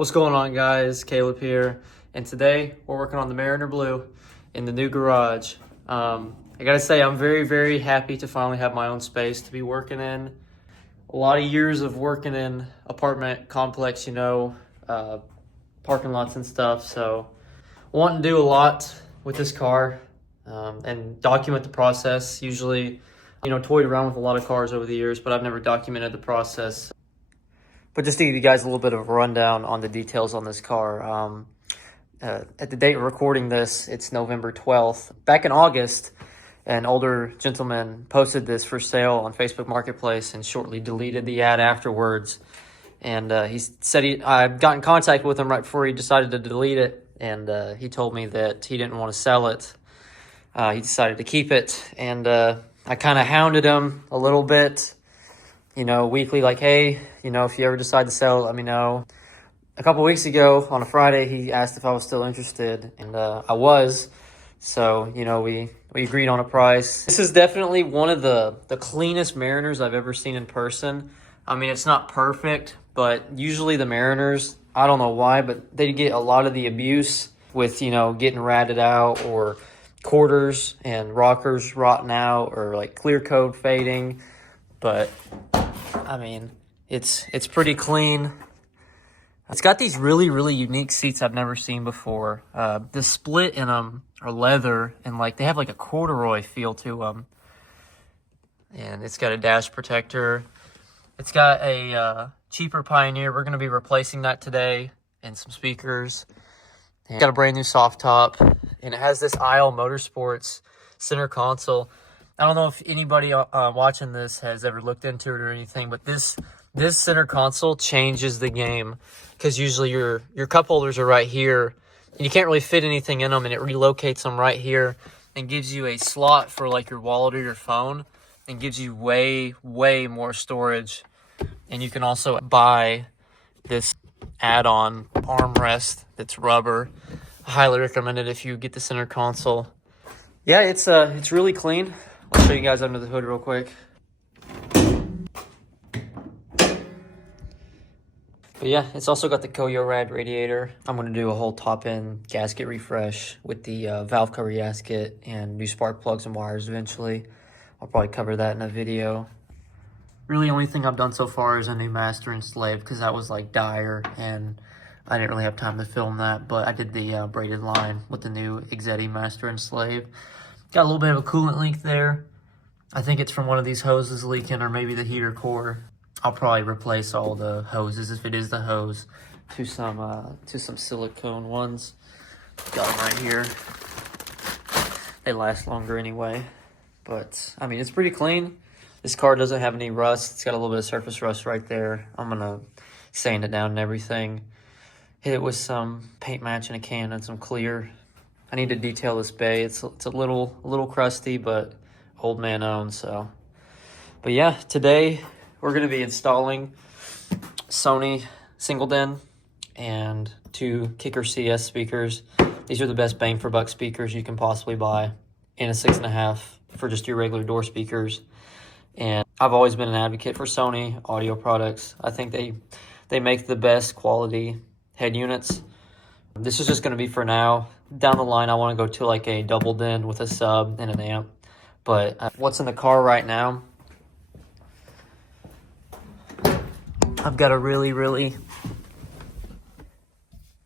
What's going on, guys? Caleb here, and today we're working on the Mariner Blue in the new garage. I gotta say, I'm very happy to finally have my own space to be working in. A lot of years of working in apartment complex, parking lots and stuff, so wanting to do a lot with this car and document the process. Usually, toyed around with a lot of cars over the years, but I've never documented the process. But just to give you guys a little bit of a rundown on the details on this car, at the date of recording this, it's November 12th. Back in August, an older gentleman posted this for sale on Facebook Marketplace and shortly deleted the ad afterwards. And he said I got in contact with him right before he decided to delete it, and he told me that he didn't want to sell it. He decided to keep it, and I kind of hounded him a little bit, weekly, like, hey, if you ever decide to sell it, let me know. A couple weeks ago on a Friday, he asked if I was still interested, and I was. So, we agreed on a price. This is definitely one of the cleanest Mariners I've ever seen in person. I mean, it's not perfect, but usually the Mariners, I don't know why, but they get a lot of the abuse with, getting ratted out, or quarters and rockers rotting out, or like clear coat fading. But I mean, it's pretty clean. It's got these really unique seats I've never seen before. The split in them are leather, and they have like a corduroy feel to them. And it's got a dash protector. It's got a cheaper Pioneer. We're going to be replacing that today, and some speakers. And it's got a brand new soft top, and it has this Isle Motorsports center console. I don't know if anybody watching this has ever looked into it or anything, but this center console changes the game, because usually your cup holders are right here, and you can't really fit anything in them, and it relocates them right here and gives you a slot for like your wallet or your phone, and gives you way more storage. And you can also buy this add-on armrest that's rubber. I highly recommend it if you get the center console. Yeah, it's really clean. I'll show you guys under the hood real quick. But yeah, it's also got the Koyo Rad radiator. I'm going to do a whole top-end gasket refresh with the valve cover gasket and new spark plugs and wires eventually. I'll probably cover that in a video. Really, the only thing I've done so far is a new master and slave, because that was like dire, and I didn't really have time to film that. But I did the braided line with the new Exetti master and slave. Got a little bit of a coolant leak there. I think it's from one of these hoses leaking, or maybe the heater core. I'll probably replace all the hoses, if it is the hose, to some silicone ones. Got them right here. They last longer anyway. But I mean, it's pretty clean. This car doesn't have any rust. It's got a little bit of surface rust right there. I'm gonna sand it down and everything. Hit it with some paint match in a can and some clear. I need to detail this bay. It's a little crusty, but old man owned. So, but yeah, today we're gonna be installing Sony single den and 2 Kicker CS speakers. These are the best bang for buck speakers you can possibly buy in a 6.5 for just your regular door speakers. And I've always been an advocate for Sony audio products. I think they make the best quality head units. This is just going to be for now. Down the line, I want to go to like a double den with a sub and an amp. But what's in the car right now, I've got a really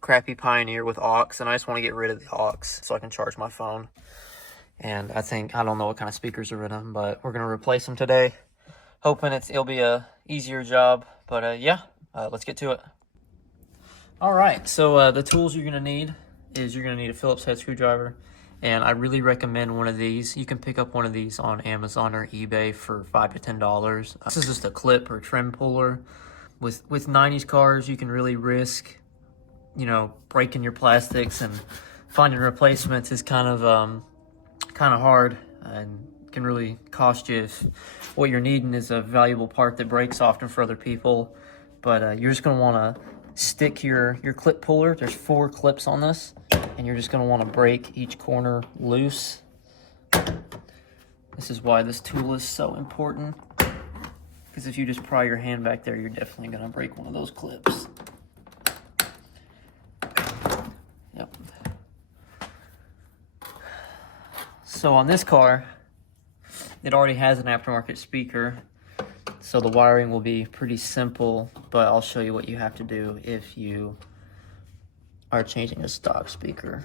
crappy Pioneer with aux, and I just want to get rid of the aux so I can charge my phone. And I don't know what kind of speakers are in them, but we're going to replace them today. Hoping it'll be a easier job. But yeah, let's get to it. All right, so the tools you're going to need is you're going to need a Phillips head screwdriver. And I really recommend one of these. You can pick up one of these on Amazon or eBay for $5 to $10. This is just a clip or trim puller. With 90s cars, you can really risk, breaking your plastics, and finding replacements is kind of hard and can really cost you if what you're needing is a valuable part that breaks often for other people. But you're just going to want to stick your clip puller. There's 4 clips on this, and you're just going to want to break each corner loose. This is why this tool is so important, because if you just pry your hand back there, you're definitely going to break one of those clips. So on this car, it already has an aftermarket speaker, so the wiring will be pretty simple, but I'll show you what you have to do if you are changing a stock speaker.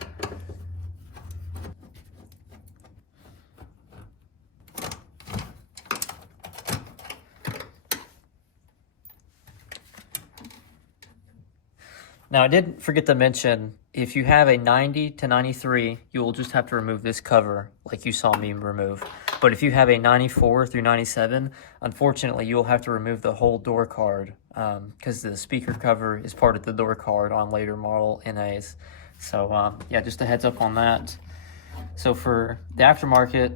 Now, I did forget to mention, if you have a 90 to 93, you will just have to remove this cover like you saw me remove. But if you have a 94 through 97, unfortunately, you will have to remove the whole door card because the speaker cover is part of the door card on later model NAs. So yeah, just a heads up on that. So for the aftermarket,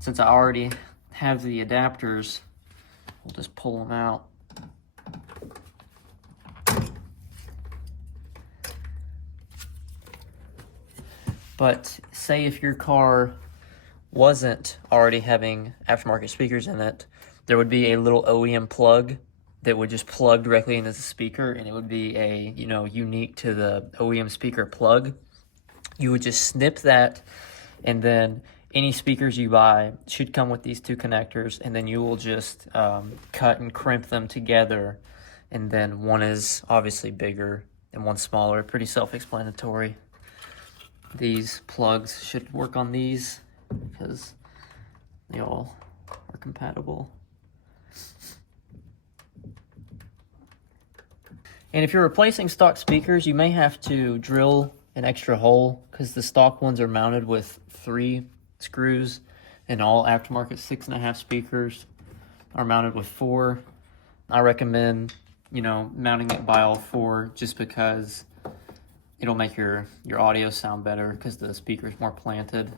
since I already have the adapters, we'll just pull them out. But say if your car wasn't already having aftermarket speakers in it, there would be a little OEM plug that would just plug directly into the speaker, and it would be a, unique to the OEM speaker plug. You would just snip that, and then any speakers you buy should come with these two connectors, and then you will just cut and crimp them together, and then one is obviously bigger and one smaller. Pretty self-explanatory. These plugs should work on these because they all are compatible. And if you're replacing stock speakers, you may have to drill an extra hole because the stock ones are mounted with 3 screws, and all aftermarket 6.5 speakers are mounted with 4. I recommend, mounting it by all 4 just because it'll make your audio sound better because the speaker's more planted.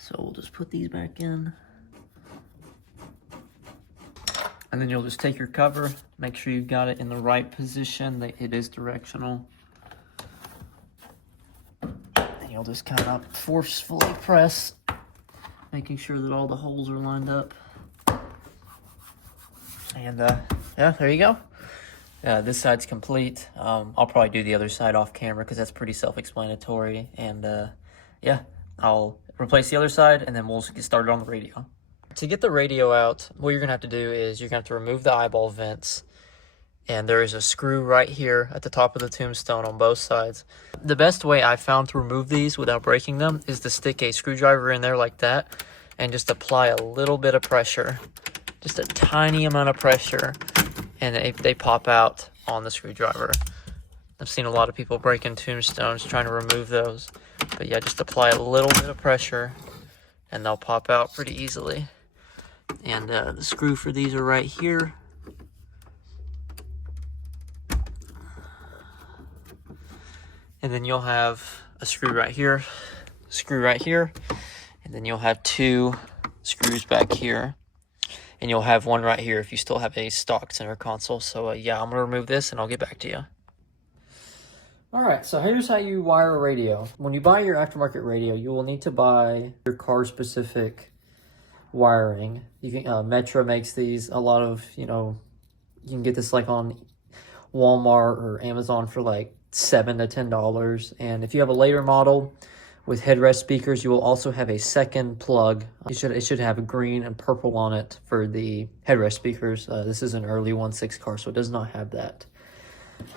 So we'll just put these back in. And then you'll just take your cover, make sure you've got it in the right position, that it is directional. And you'll just kind of forcefully press, making sure that all the holes are lined up. And yeah, there you go. This side's complete. I'll probably do the other side off camera because that's pretty self-explanatory. And yeah, I'll replace the other side and then we'll get started on the radio. To get the radio out, what you're going to have to do is you're going to have to remove the eyeball vents. And there is a screw right here at the top of the tombstone on both sides. The best way I found to remove these without breaking them is to stick a screwdriver in there like that and just apply a little bit of pressure. Just a tiny amount of pressure, and they pop out on the screwdriver. I've seen a lot of people breaking tombstones trying to remove those. But yeah, just apply a little bit of pressure, and they'll pop out pretty easily. And the screw for these are right here. And then you'll have a screw right here, and then you'll have 2 screws back here. And you'll have one right here if you still have a stock center console. So yeah, I'm gonna remove this and I'll get back to you. All right, so here's how you wire a radio. When you buy your aftermarket radio, you will need to buy your car specific wiring. You can Metro makes these. A lot of, you can get this like on Walmart or Amazon for like $7 to $10. And if you have a later model with headrest speakers, you will also have a second plug. It should have a green and purple on it for the headrest speakers. This is an early 1.6 car, so it does not have that.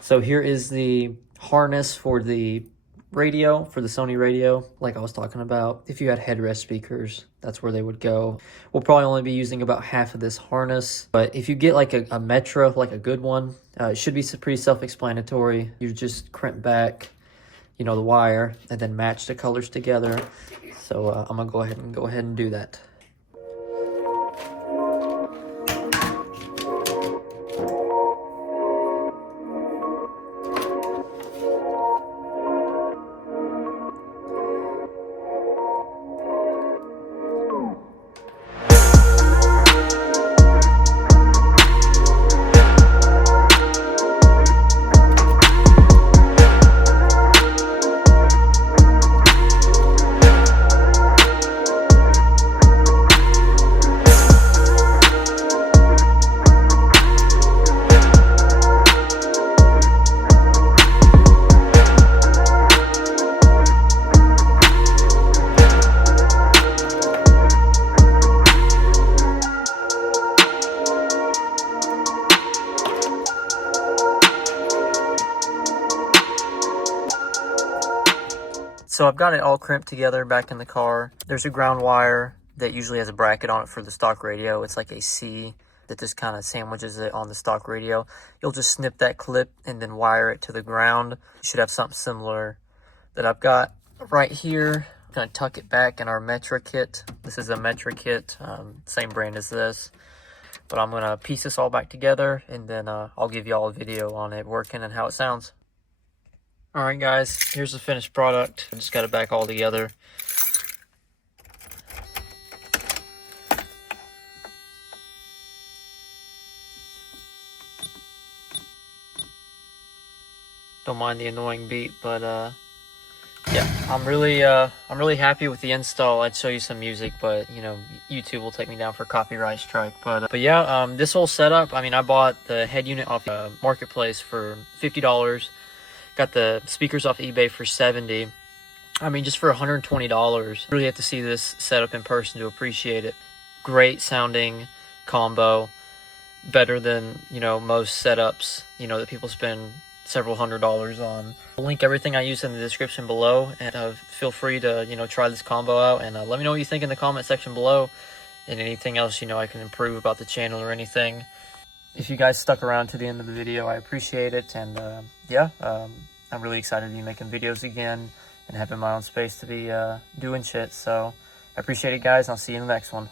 So here is the harness for the radio, for the Sony radio, like I was talking about. If you had headrest speakers, that's where they would go. We'll probably only be using about half of this harness, but if you get like a Metro, like a good one, it should be pretty self-explanatory. You just crimp back the wire and then match the colors together. So I'm gonna go ahead and do that. So I've got it all crimped together back in the car. There's a ground wire that usually has a bracket on it for the stock radio. It's like a C that just kind of sandwiches it on the stock radio. You'll just snip that clip and then wire it to the ground. You should have something similar that I've got right here. I'm gonna tuck it back in our Metra kit. This is a Metra kit, same brand as this. But I'm gonna piece this all back together, and then I'll give you all a video on it working and how it sounds. All right, guys, here's the finished product. I just got it back all together. Don't mind the annoying beat, but yeah, I'm really happy with the install. I'd show you some music, but you know, YouTube will take me down for copyright strike. But yeah, this whole setup, I mean, I bought the head unit off Marketplace for $50. Got the speakers off eBay for $70. I mean, just for $120. Really have to see this setup in person to appreciate it. Great sounding combo, better than, you know, most setups, you know, that people spend several $100s on. I'll link everything I use in the description below, and feel free to, you know, try this combo out, and let me know what you think in the comment section below, and anything else, you know, I can improve about the channel or anything. If you guys stuck around to the end of the video, I appreciate it, and yeah, I'm really excited to be making videos again and having my own space to be doing shit. So I appreciate it, guys, and I'll see you in the next one.